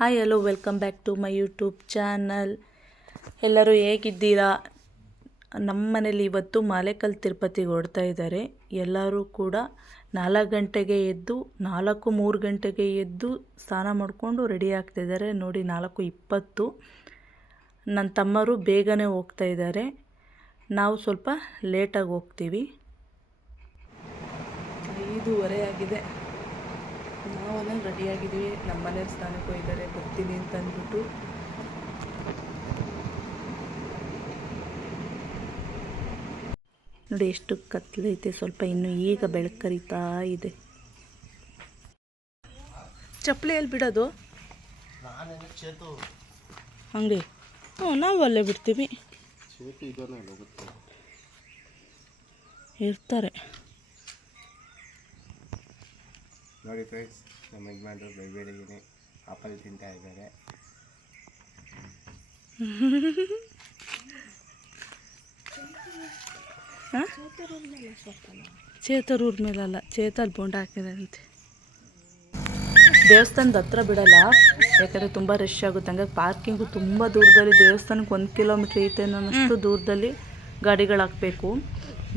Hi hello welcome back to my YouTube channel. ಎಲ್ಲರೂ ಹೇಗಿದ್ದೀರಾ? ನಮ್ಮ ಮನೇಲಿ ಇವತ್ತು ಮಾಲೇಕಲ್ ತಿರುಪತಿಗೆ ಹೊರಡ್ತಾ ಇದ್ದಾರೆ. ಎಲ್ಲರೂ ಕೂಡ 4 ಗಂಟೆಗೆ ಎದ್ದು 3 ಗಂಟೆಗೆ ಎದ್ದು ಸ್ನಾನ ಮಾಡಿಕೊಂಡು ರೆಡಿ ಆಗ್ತಾಯಿದ್ದಾರೆ. ನೋಡಿ 4:20. ನನ್ನ ತಮ್ಮರು ಬೇಗನೆ ಹೋಗ್ತಾ ಇದ್ದಾರೆ, ನಾವು ಸ್ವಲ್ಪ ಲೇಟಾಗಿ ಹೋಗ್ತೀವಿ. 5:15 ಆಗಿದೆ. ನಾವು ರೆಡಿಯಾಗಿದ್ದೀವಿ. ನಮ್ಮ ಮನೇಲಿ ಸ್ನಾನಕ್ಕೆ ಹೋಗಿದ್ದಾರೆ, ಬರ್ತೀನಿ ಅಂತ ಅಂದ್ಬಿಟ್ಟು. ನೋಡಿ ಎಷ್ಟು ಕತ್ಲೈತೆ, ಸ್ವಲ್ಪ ಇನ್ನು ಈಗ ಬೆಳಕು ಕರೀತಾ ಇದೆ. ಚಪ್ಪಲಿ ಎಲ್ಲಿ ಬಿಡೋದು? ಹಂಗೆ ನಾವು ಅಲ್ಲೇ ಬಿಡ್ತೀವಿ, ಇರ್ತಾರೆ. ನೋಡಿ ಫ್ರೆಂಡ್ಸ್, ನಮ್ಮ ಯಜಮಾನರು ಬೆಳಗ್ಗೆ ಆಪಲ್ ತಿಂತಾ ಇದ್ದಾರೆ. ಚೇತರೂರ ಮೇಲಲ್ಲ, ಚೇತಲ್ ಬೋಂಡ ಹಾಕಿದಾರಂತೆ. ದೇವಸ್ಥಾನದ ಹತ್ರ ಬಿಡಲ್ಲ, ಯಾಕಂದರೆ ತುಂಬ ರಶ್ ಆಗುತ್ತೆ. ಹಂಗಾಗಿ ಪಾರ್ಕಿಂಗು ತುಂಬ ದೂರದಲ್ಲಿ, ದೇವಸ್ಥಾನಕ್ಕೆ 1 ಕಿಲೋಮೀಟ್ರ್ ಐತೆ ಅನ್ನೋಷ್ಟು ದೂರದಲ್ಲಿ ಗಾಡಿಗಳು ಹಾಕಬೇಕು.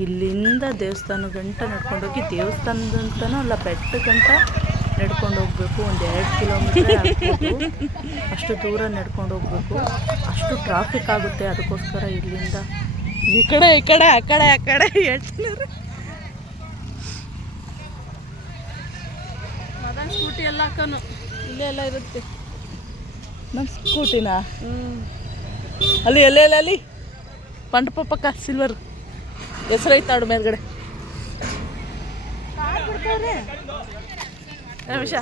ಇಲ್ಲಿಂದ ದೇವಸ್ಥಾನ ಗಂಟ ನಡ್ಕೊಂಡೋಗಿ, ದೇವಸ್ಥಾನದಂತನೂ ಅಲ್ಲ, ಬೆಟ್ಟ ಗಂಟ ನಡ್ಕೊಂಡು ಹೋಗ್ಬೇಕು. 1-2 ಕಿಲೋಮೀಟ್ರ್ ಆಗ್ಬೋದು, ಅಷ್ಟು ದೂರ ನಡ್ಕೊಂಡು ಹೋಗ್ಬೇಕು. ಅಷ್ಟು ಟ್ರಾಫಿಕ್ ಆಗುತ್ತೆ. ಅದಕ್ಕೋಸ್ಕರ ಇಲ್ಲಿಂದ ಈ ಕಡೆ ಆ ಕಡೆ ಹೇಳ್ತಿದ್ದಾರೆ. ಅದನ್ನು ಸ್ಕೂಟಿ ಎಲ್ಲ ಹಾಕೋನು ಇಲ್ಲೇ ಎಲ್ಲ ಇರುತ್ತೆ. ನಮ್ಮ ಸ್ಕೂಟಿನಾ ಅಲ್ಲಿ ಅಲ್ಲಿ ಪಂಡಪಕ್ಕ ಸಿಲ್ವರ್ ಹೆಸರೈತಾಡು ಮೇಲ್ಗಡೆ. ರಮೇಶ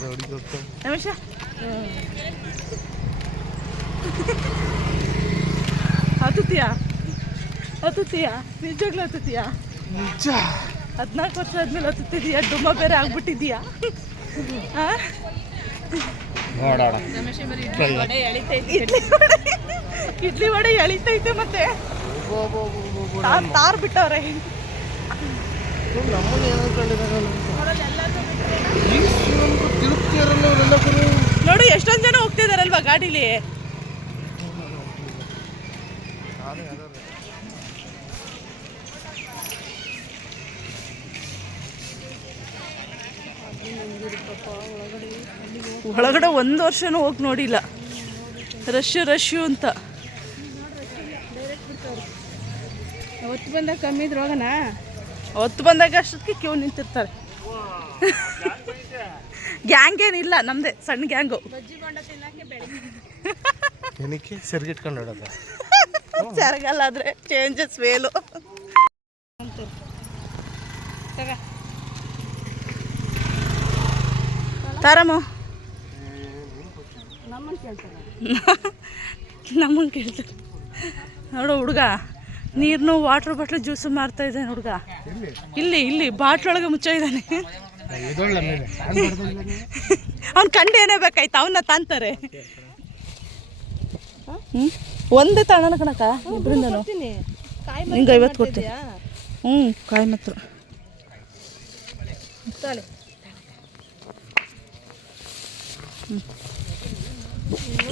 ಹತ್ತುತ್ತೀಯಾ ನಿಜವಾಗ್ಲೂ ಹತ್ತುತ್ತೀಯಾ? 14 ವರ್ಷ ಆದ್ಮೇಲೆ ಹತ್ತುತ್ತಿದೀಯಾ? ಡುಮ್ಮ ಬೇರೆ ಆಗ್ಬಿಟ್ಟಿದೀಯಾ? ಇಡ್ಲಿ ವಡೆ ಎಳಿತೈತೆ, ಮತ್ತೆ ತಾರ್ ಬಿಟ್ಟವ್ರೆ. ನೋಡು ಎಷ್ಟೊಂದು ಜನ ಹೋಗ್ತಿದಾರಲ್ವಾ ಗಾಡೀಲಿ. ಒಳಗಡೆ 1 ವರ್ಷನೂ ಹೋಗಿ ನೋಡಿಲ್ಲ, ರಶ್ಶು ಅಂತ. ಅವತ್ತು ಬಂದಾಗ ಕಮ್ಮಿ ಇದ್ರೆ ಹೋಗೋಣ. ಅವತ್ತು ಬಂದಾಗ ಅಷ್ಟೊತ್ತಿಗೆ ಕ್ಯೂ ನಿಂತಿರ್ತಾರೆ. ಗ್ಯಾಂಗ್ ಏನಿಲ್ಲ, ನಮ್ಮದೇ ಸಣ್ಣ ಗ್ಯಾಂಗು. ಬಜ್ಜಿ ಬೋಂಡ ತಿನ್ನಕ್ಕೆ ಬೆಳಿಗ್ಗೆ ಸೆರ್ಗಿಟ್ಕೊಂಡು ಹೊಡೋದು. ಸೆರಗಲ್ಲ ಆದರೆ ಚೇಂಜಸ್ ವೇಲು. ತಾರಮ್ಮ ನಮ್ಮನ್ನು ಕೇಳ್ತಾರೆ. ನೋಡು ಹುಡುಗ ನೀರನ್ನು ವಾಟ್ರ್ ಬಾಟ್ಲು ಜ್ಯೂಸು ಮಾರ್ತಾ ಇದ್ದಾನೆ ಹುಡುಗ. ಇಲ್ಲಿ ಬಾಟ್ಲೊಳಗೆ ಮುಚ್ಚ ಇದ್ದಾನೆ. ಅವ್ನು ಕಂಡೇನೇ ಬೇಕಾಯ್ತು, ಅವನ್ನ ತಾಂತಾರೆ. ಒಂದೇ ತಾಣನ ಕಣಕ್ಕ, ಇಬ್ಬರಿಂದನು ಹಿಂಗೆ 50 ಕೊಡ್ತೀನಿ. ಕಾಯಿ ಮಾತ್ರ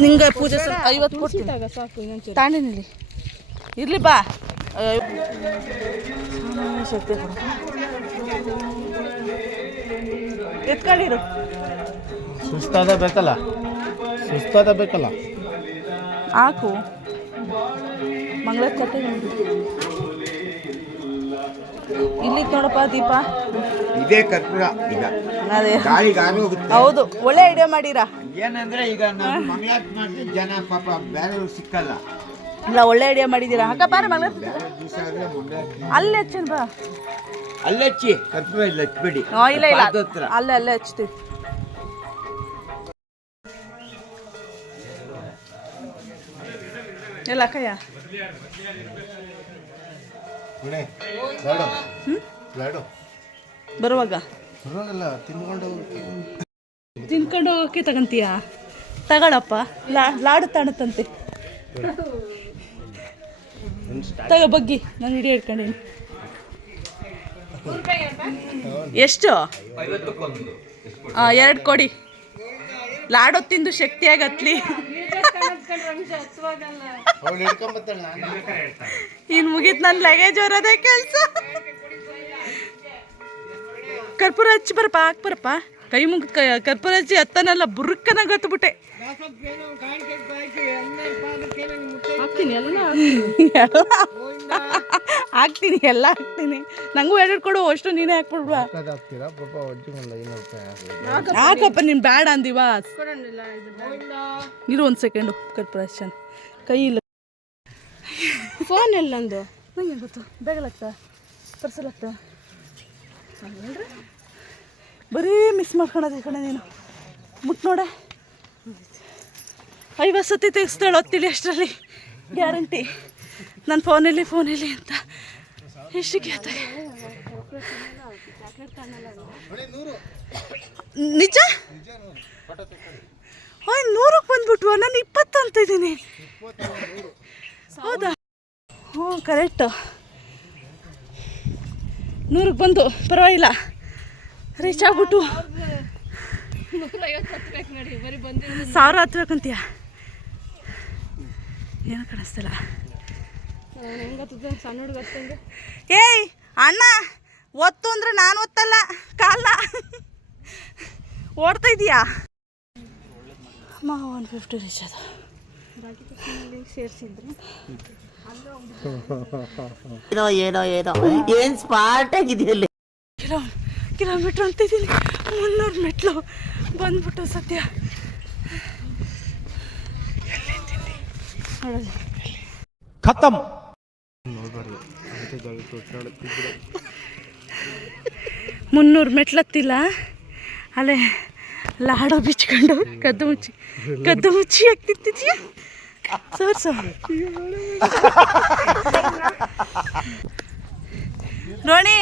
ನಿಂಗೆ ಪೂಜೆ 50 ಕೊಡ್ತೀನಿ. ಸಾಕು, ಇನ್ನೊಂದು ತಾಂಡಿನಲ್ಲಿ ಇರ್ಲಿ ಬಾ. ಶಕ್ತಿ ಎತ್ಕೊಂಡಿರು. ಸುಸ್ತಾದ ಬೇಕಲ್ಲ ಹಾಕು. ಮಂಗಳ ಕಟ್ಟೆ ಇಲ್ಲಿ ನೋಡಪ್ಪ ದೀಪ. ಇದೇ ಕರ್ಪೂರ ಈಗ ಅದೇ ಗಾಳಿಗಾನು ಹೋಗುತ್ತೆ. ಹೌದು, ಒಳ್ಳೆ ಐಡಿಯಾ ಮಾಡೀರಾ. ಏನಂದ್ರೆ ಈಗ ನಾನು ಮಂಗಳಾರತಿ ಮಾಡಿದ್ರೆ ಜನ ಪಾಪ ಬೇರೆಯವ್ರು ಸಿಕ್ಕಲ್ಲ. ಇಲ್ಲ, ಒಳ್ಳೆ ಐಡಿಯಾ ಮಾಡಿದ್ದೀರಾ. ಅಕ್ಕ ಬಾರ ಮಂಗಳ ಬೇರೆ ದಿವಸ ಆದ್ರೆ ಮಂಗಳಾರತಿ ಅಲ್ಲೇ ಹಚ್ಚನ್ ಬಾ. ಅಲ್ಲೇ ಹಚ್ಚಿ, ಕರ್ಪೂರ ಇಲ್ಲ ಹಚ್ಬೇಡಿ. ಇಲ್ಲ ಹತ್ರ ಅಲ್ಲೇ ಹಚ್ತೀವಿ. ಎಲ್ಲ ಅಕ್ಕಯ್ಯ ಬರುವಾಗ ತಿನ್ಕೊಂಡು ಹೋಗೋಕೆ ತಗೊಂತೀಯಾ? ತಗೊಳಪ್ಪ, ಲಾಡು ತಾಣತ್ತಂತೆ. ತಗೋ ಬಗ್ಗಿ, ನಾನು ಹಿಡಿಯೋ ಇಟ್ಕೊಂಡೀನಿ. ಎಷ್ಟು? 2 ಕೊಡಿ. ಲಾಡೋ ತಿಂದು ಶಕ್ತಿಯಾಗಿ ಹತ್ಲಿ. ಅವಳು ಹಿಡ್ಕೊಂಬತ್ತಾಳೆ ನಾನು ಇನ್ನು ಮುಗೀತು ನನ್ನ ಲಗೇಜ್ ಬರೋದೇ ಕೆಲಸ. ಕರ್ಪೂರ ಹಚ್ಚಿ ಬರಪ್ಪ, ಹಾಕ್ ಬರಪ್ಪ. ಕೈ ಮುಗಿದು ಕರ್ಪೂರ ಹಚ್ಚಿ ಹತ್ತನಲ್ಲ ಬುರುಕ್ಕನಾಗ ಹತ್ಬಿಟ್ಟೆ. ಹಾಕ್ತೀನಿ ಎಲ್ಲ ಹಾಕ್ತೀನಿ. ನಂಗೂ ಎರಡು ಕೊಡು, ಅಷ್ಟು ನೀನೇ ಹಾಕ್ಬಿಡ್ವಾ. ಹಾಕ್ತೀರಾ ಪಾಪ ಒಜ್ಜಿ ಒಂದು 500 ರೂಪಾಯಿ ಹಾಕಪ್ಪ, ನೀನು ಬೇಡ ಅಂದಿವಾ. ಇರು ಒಂದು ಸೆಕೆಂಡು. ಕರ್ಪೂರ ಹಚ್ಚ ಕೈ ಇಲ್ಲ. ಫೋನ್ ಎಲ್ಲಂದು ನಂಗೆ ಗೊತ್ತು. ಬೇಗಲತ್ತ ತರ್ಸಲತ್ತ ಬರೀ ಮಿಸ್ ಮಾಡ್ಕೊಳೋದು ಕಣೆ ನೀನು. ಮುಟ್ಟು ನೋಡ 50 ಸತಿ ತೆಗಿಸ್ತಾಳೆ ಹೊತ್ತಿಳಿ ಅಷ್ಟರಲ್ಲಿ ಗ್ಯಾರಂಟಿ. ನನ್ನ ಫೋನಲ್ಲಿ ಅಂತ ಎಷ್ಟು ಕೇಳ್ತಾರೆ. ನಿಜ? ಓಯ್ 100ಕ್ಕೆ ಬಂದ್ಬಿಟ್ವ? ನಾನು 20 ಅಂತ ಇದ್ದೀನಿ. ಹೌದಾ? ಹ್ಞೂ ಕರೆಕ್ಟು. 100ಕ್ಕೆ ಬಂದು ಪರವಾಗಿಲ್ಲ, ರೀಚ್ ಆಗ್ಬಿಟ್ಟು 1000 ಹತ್ಬೇಕಂತೀಯ? ಏನು ಕಾಣಿಸ್ತಿಲ್ಲ. ಸಣ್ಣ ಹುಡುಗ ಏಯ್ ಅಣ್ಣ, ಒತ್ತು ಅಂದ್ರೆ ನಾನು ಒತ್ತಲ್ಲ, ಕಾಲ ಓಡ್ತಾ ಇದೀಯಾ? 150 ರೀಚ್ ಅದು. ಸೇರಿಸಿದ್ರು ಏನೋ ಏನ್ ಸ್ಪಾಟ್ ಆಗಿದೆಯಲ್ಲಿ. ಕಿಲೋಮೀಟ್ರ್ ಅಂತಿದ್ದೀನಿ. 300 ಮೆಟ್ಲು ಬಂದ್ಬಿಟ್ಟು ಸದ್ಯ. ಖತಮ್. 300 ಮೆಟ್ಲತ್ತಿಲ್ಲ ಅಲ್ಲೇ ಲಾಡೋ ಬಿಚ್ಕೊಂಡು ಕದ್ದು ಮುಚ್ಚಿ ಆಗ್ತಿದ್ದೀಯ ಸೋರ್ಸು. ರೋಣಿ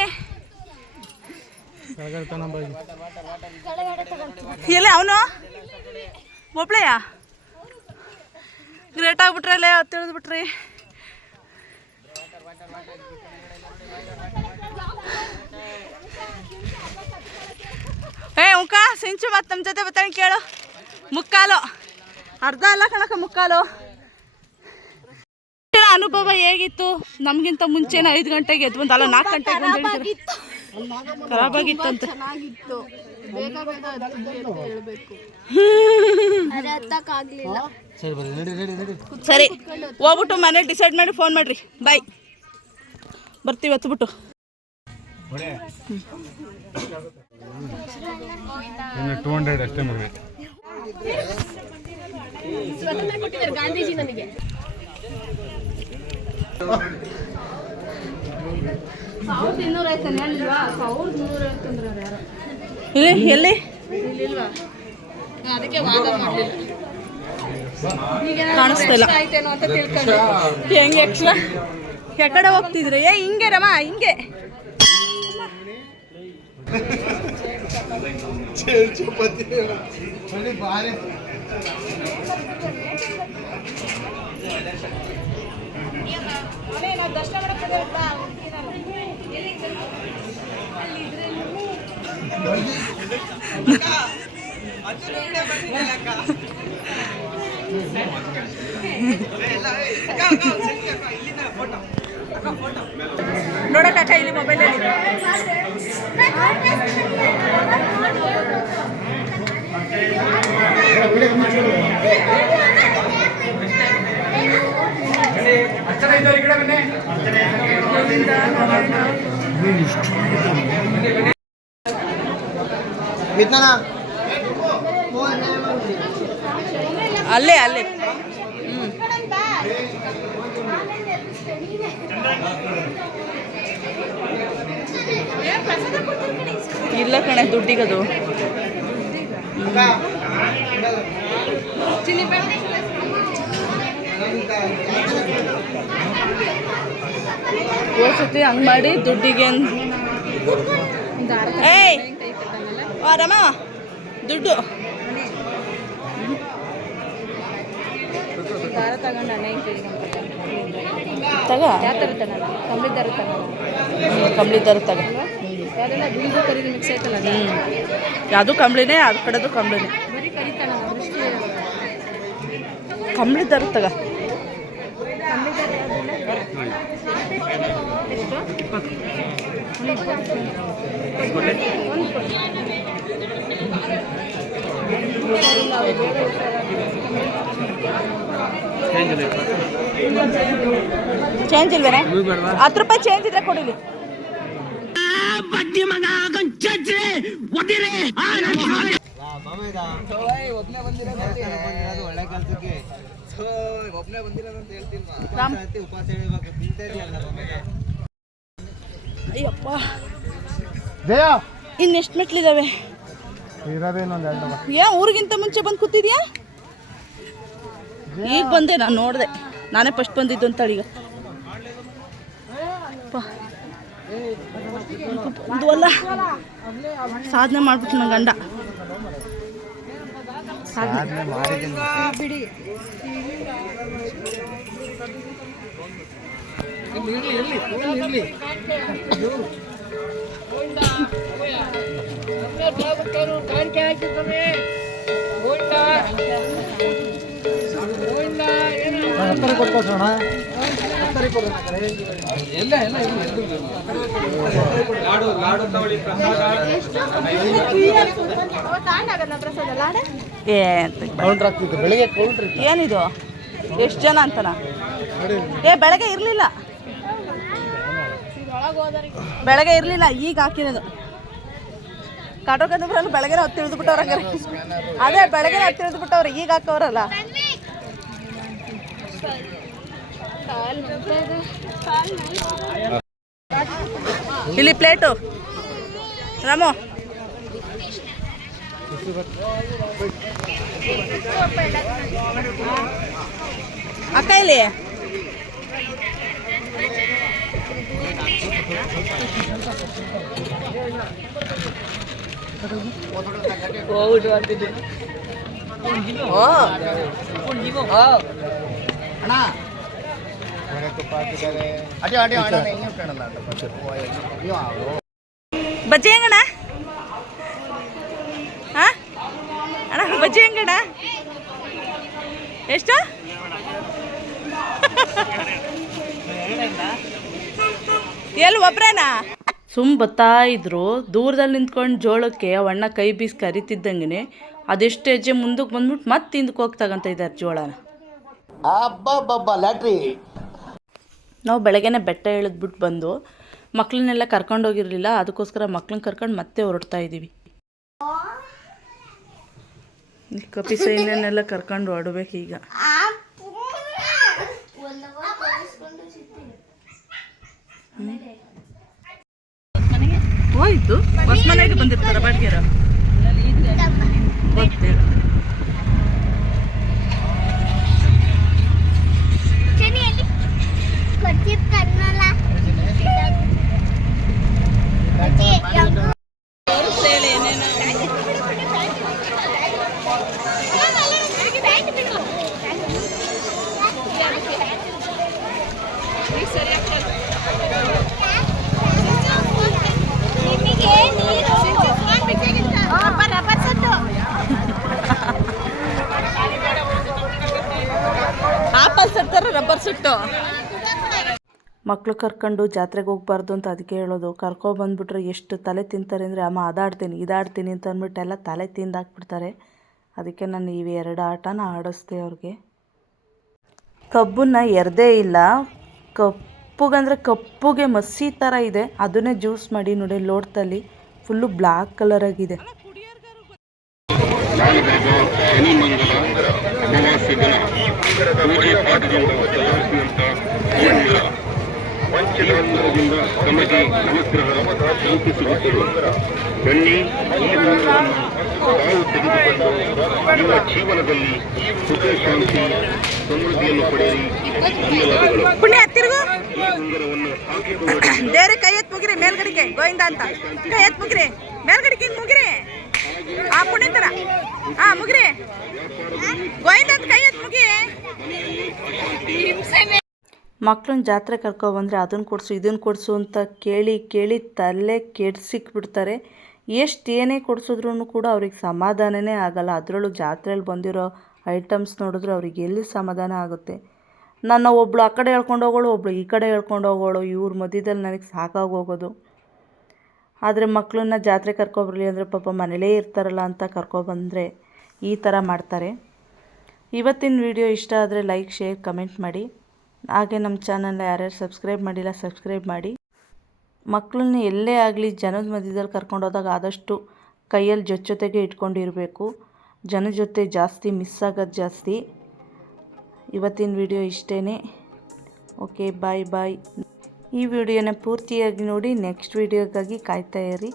ಎಲ್ಲ ಅವನು ಒಬ್ಳೆಯ ಗ್ರೇಟ್ ಆಗ್ಬಿಟ್ರಲ್ಲೇ ತಿಳಿದ್ಬಿಟ್ರಿ. ಉಂಕ ಸಿಂಚು ಮತ್ತು ನಮ್ಮ ಜೊತೆ ಬರ್ತಾನೆ ಕೇಳು. ಮುಕ್ಕಾಲು, ಅರ್ಧ ಅಲ್ಲ ಕಣಕ, ಮುಕ್ಕಾಲು. ಅನುಭವ ಹೇಗಿತ್ತು? ನಮಗಿಂತ ಮುಂಚೆನ 5 ಗಂಟೆಗೆ ಎದ್ದು ಬಂದು, ಅಲ್ಲ 4 ಗಂಟೆಗೆ ಬಂದು ಹೇಳ್ತಾರೆ ಖರಾಬಾಗಿತ್ತು ಅಂತ. ಸರಿ ಹೋಗ್ಬಿಟ್ಟು ಮನೇಲಿ ಡಿಸೈಡ್ ಮಾಡಿ ಫೋನ್ ಮಾಡಿರಿ. ಬಾಯ್, ಬರ್ತೀವಿ ಹತ್ಬಿಟ್ಟು. ಇನ್ನು 200 ಅಷ್ಟೇ ಮಗನೇ. ಗಾಂಧೀಜಿ ನನಗೆ ಎಲ್ಲಿ ಅದಕ್ಕೆ ವಾದ ಮಾಡಲಿಲ್ಲ. ಕಾಣಿಸ್ತಿಲ್ಲ ಆಯ್ತೇನೋ ಅಂತ ತಿಳ್ಕೊಂಡು ಹೆಂಗೆ ಎಕ್ಸ್ಟ್ರಾ ಯಾಕಡೆ ಹೋಗ್ತಿದ್ರೆ? ಹಿಂಗೆ ರಮ್ಮ, ಹಿಂಗೆ ಭಾರಿ ನೋಡಕ್ಕ ಇಲ್ಲಿ ಮೊಬೈಲಲ್ಲಿ ಅಲ್ಲೇ ಇಲ್ಲ ಕಣೆ, ದುಡ್ಡಿಗದು. ಓದ್ಸತಿ ಹಂಗೆ ಮಾಡಿ ದುಡ್ಡಿಗೆ. ಏಯ್ ರಮ, ದುಡ್ಡು ದಾರ ತಗೊಂಡು ಅಣ್ಣ ತಗ. ಯಾವ ಥರ ತಗೋಣ? ಕಂಬಳಿ ದಾರ ತಗೋಣ. ಕಂಬಳಿ ದಾರ ತಗ. ಅದೆಲ್ಲ ಬಿಳಿದು ಕರಿದು ಮಿಕ್ಸ್ ಆಯ್ತಲ್ಲ, ಯಾವುದು ಕಂಬಳಿನೇ, ಅದು ಕಡೆದು ಕಂಬಳಿನೇ. ಬರೀ ಕರಿತಾನ ಕಂಬಳಿದಾರು ತಗ. ಚೇಂಜ್ ಇಲ್ವೇನೆ? 10 ರೂಪಾಯಿ ಚೇಂಜ್ ಇದ್ರೆ ಕೊಡಿಲಿ. ಅಯ್ಯಪ್ಪ, ಇನ್ನೆಷ್ಟು ಮೆಟ್ಲಿದಾವೆ? ಏನ್ ಊರಿಗಿಂತ ಮುಂಚೆ ಬಂದು ಕೂತಿದ್ಯಾ? ಈಗ ಬಂದೆ, ನಾನು ನೋಡಿದೆ. ನಾನೇ ಫಸ್ಟ್ ಬಂದಿದ್ದು ಅಂತ ಈಗ ಒಂದು ಅಲ್ಲ ಸಾಧನೆ ಮಾಡ್ಬಿಟ್ಟು ನನ್ನ ಗಂಡ. ಬಿಡಿ ಏನಿದು? ಎಷ್ಟು ಜನ ಅಂತನಾ? ಬೆಳಗ್ಗೆ ಇರಲಿಲ್ಲ, ಬೆಳಗ್ಗೆ ಇರಲಿಲ್ಲ, ಈಗ ಹಾಕಿರೋದು. ಕಾಟೋಕಂದ್ರೆ ಬೆಳಗ್ಗೆ ಹೊತ್ತು ತಿಳಿದ್ಬಿಟ್ಟವ್ರ. ಅದೇ ಬೆಳಗ್ಗೆ ಹೊತ್ತು ತಿಳಿದ್ಬಿಟ್ಟವ್ರೆ, ಈಗ ಹಾಕವ್ರಲ್ಲ. ಇಲ್ಲಿ ಪ್ಲೇಟು ರಾಮು. ಅಕ್ಕ ಇಲ್ಲಿ ಬಜ್ಜಿ ಹೆಂಗಣ್ಣ? ಅಣ್ಣ ಬಜ್ಜಿ ಹೆಂಗಣ್ಣ? ಎಷ್ಟು? ಎಲ್ಲಿ ಒಬ್ರೇನಾ? ಬರ್ತಾ ಇದ್ರು. ದೂರದಲ್ಲಿ ನಿಂತ್ಕೊಂಡು ಜೋಳಕ್ಕೆ ಅವಣ್ಣ ಕೈ ಬೀಸಿ ಕರಿತಿದ್ದಂಗೆ ಅದೆಷ್ಟು ಹೆಜ್ಜೆ ಮುಂದಕ್ಕೆ ಬಂದ್ಬಿಟ್ಟು ಮತ್ತೆ ಹಿಂದಕ್ಕೆ ಹೋಗ್ತಾಗಂತ ಇದ್ದಾರೆ ಜೋಳನ. ನಾವು ಬೆಳಗ್ಗೆನೆ ಬೆಟ್ಟ ಇಳಿದ್ಬಿಟ್ಟು ಬಂದು ಮಕ್ಕಳನ್ನೆಲ್ಲ ಕರ್ಕೊಂಡೋಗಿರಲಿಲ್ಲ, ಅದಕ್ಕೋಸ್ಕರ ಮಕ್ಳನ್ನ ಕರ್ಕೊಂಡು ಮತ್ತೆ ಹೊರಡ್ತಾ ಇದ್ದೀವಿ. ಕಪಿ ಸೈನ್ಯನೆಲ್ಲ ಕರ್ಕೊಂಡು ಹೊರಡ್ಬೇಕು ಈಗ. ಹೋಯ್ತು ಹೊಸ ಮನೆಗೆ ಬಂದಿರ್ತಾರ ಬಾಡಿಗೆರ ಗೊತ್ತಿಲ್ಲ. ಆಪಲ್ ಸಟ್ತಾರೆ, ರಬ್ಬರ್ ಸುಟ್ಟು. ಮಕ್ಕಳು ಕರ್ಕೊಂಡು ಜಾತ್ರೆಗೆ ಹೋಗ್ಬಾರ್ದು ಅಂತ ಅದಕ್ಕೆ ಹೇಳೋದು. ಕರ್ಕೊಬಂದ್ಬಿಟ್ರೆ ಎಷ್ಟು ತಲೆ ತಿಂತಾರೆ ಅಂದರೆ, ಅಮ್ಮ ಅದಾಡ್ತೀನಿ ಇದಾಡ್ತೀನಿ ಅಂತ ಅಂದ್ಬಿಟ್ಟು ಎಲ್ಲ ತಲೆ ತಿಂದಾಕ್ಬಿಡ್ತಾರೆ. ಅದಕ್ಕೆ ನಾನು ಇವು 2 ಆಟನ ಆಡಿಸ್ದೆ ಅವ್ರಿಗೆ. ಕಬ್ಬನ್ನ ಎರ್ದೇ ಇಲ್ಲ, ಕಪ್ಪುಗಂದರೆ ಕಪ್ಪುಗೆ ಮಸಿ ಥರ ಇದೆ. ಅದನ್ನೇ ಜ್ಯೂಸ್ ಮಾಡಿ ನೋಡಿ, ಲೋಟದಲ್ಲಿ ಫುಲ್ಲು ಬ್ಲ್ಯಾಕ್ ಕಲರ್ ಆಗಿದೆ. ಪಂಚಧಾನ್ಯದಿಂದ ತಮಗೆ ಅನುಗ್ರಹ ಶಾಂತಿ ಸಿಗುತ್ತದೆ. ಬನ್ನಿ, ಈ ಮಂಗಳವನ್ನು ತಾವು ತೆಗೆದುಕೊಂಡು ನಿಮ್ಮ ಜೀವನದಲ್ಲಿ ಸುಖ ಶಾಂತಿ ಸಮೃದ್ಧಿಯನ್ನು ಪಡೆಯಿರಿ. ಧನ್ಯವಾದಗಳು. ಉಂಗುರವನ್ನು ಹಾಕಿಕೊಳ್ಳಿ. ಬೇರೆ ಕೈ ಎತ್ತು ಮುಗಿರಿ ಮೇಲ್ಗಡೆಗೆ ಗೋವಿಂದ ಅಂತ ಕೈ ಎತ್ತು ಮುಗಿರಿ ಮೇಲ್ಗಡೆಗೆ ಮುಗಿರಿ. ಆ ಪುಣ್ಯಂತರ ಮುಗಿರಿ ಗೋವಿಂದ ಅಂತ ಕೈ ಎತ್ತು ಮುಗಿ. ಮಕ್ಳನ್ನ ಜಾತ್ರೆ ಕರ್ಕೊಬಂದರೆ ಅದನ್ನು ಕೊಡಿಸು ಇದನ್ನು ಕೊಡಿಸು ಅಂತ ಕೇಳಿ ಕೇಳಿ ತಲೆ ಕೆಡ್ಸಿಕ್ಬಿಡ್ತಾರೆ. ಎಷ್ಟು ಏನೇ ಕೊಡಿಸಿದ್ರೂ ಕೂಡ ಅವ್ರಿಗೆ ಸಮಾಧಾನನೇ ಆಗಲ್ಲ. ಅದರಲ್ಲೂ ಜಾತ್ರೆಯಲ್ಲಿ ಬಂದಿರೋ ಐಟಮ್ಸ್ ನೋಡಿದ್ರೆ ಅವ್ರಿಗೆ ಎಲ್ಲಿ ಸಮಾಧಾನ ಆಗುತ್ತೆ. ನನ್ನ ಒಬ್ಳು ಆ ಕಡೆ ಹೇಳ್ಕೊಂಡು ಹೋಗೋಳು, ಒಬ್ಳು ಈ ಕಡೆ ಹೇಳ್ಕೊಂಡು ಹೋಗೋಳು, ಇವ್ರ ಮಧ್ಯದಲ್ಲಿ ನನಗೆ ಸಾಕಾಗೋಗೋದು. ಆದರೆ ಮಕ್ಕಳನ್ನ ಜಾತ್ರೆ ಕರ್ಕೊಬರಲಿ ಅಂದರೆ ಪಾಪ ಮನೇಲೇ ಇರ್ತಾರಲ್ಲ ಅಂತ ಕರ್ಕೊಬಂದರೆ ಈ ಥರ ಮಾಡ್ತಾರೆ. ಇವತ್ತಿನ ವಿಡಿಯೋ ಇಷ್ಟ ಆದರೆ ಲೈಕ್, ಶೇರ್, ಕಮೆಂಟ್ ಮಾಡಿ. ಹಾಗೆ ನಮ್ಮ ಚಾನಲ್ನ ಯಾರ್ಯಾರು ಸಬ್ಸ್ಕ್ರೈಬ್ ಮಾಡಿಲ್ಲ ಸಬ್ಸ್ಕ್ರೈಬ್ ಮಾಡಿ. ಮಕ್ಕಳನ್ನ ಎಲ್ಲೇ ಆಗಲಿ ಜನದ ಮಧ್ಯದಲ್ಲಿ ಕರ್ಕೊಂಡೋದಾಗ ಆದಷ್ಟು ಕೈಯಲ್ಲಿ ಜೊತೆಗೆ ಇಟ್ಕೊಂಡಿರಬೇಕು. ಜನ ಜೊತೆ ಜಾಸ್ತಿ ಮಿಸ್ ಆಗೋದು ಜಾಸ್ತಿ. ಇವತ್ತಿನ ವಿಡಿಯೋ ಇಷ್ಟೇ. ಓಕೆ, ಬಾಯ್. ಈ ವಿಡಿಯೋನ ಪೂರ್ತಿಯಾಗಿ ನೋಡಿ. ನೆಕ್ಸ್ಟ್ ವಿಡಿಯೋಗಾಗಿ ಕಾಯ್ತಾ ಇರಿ.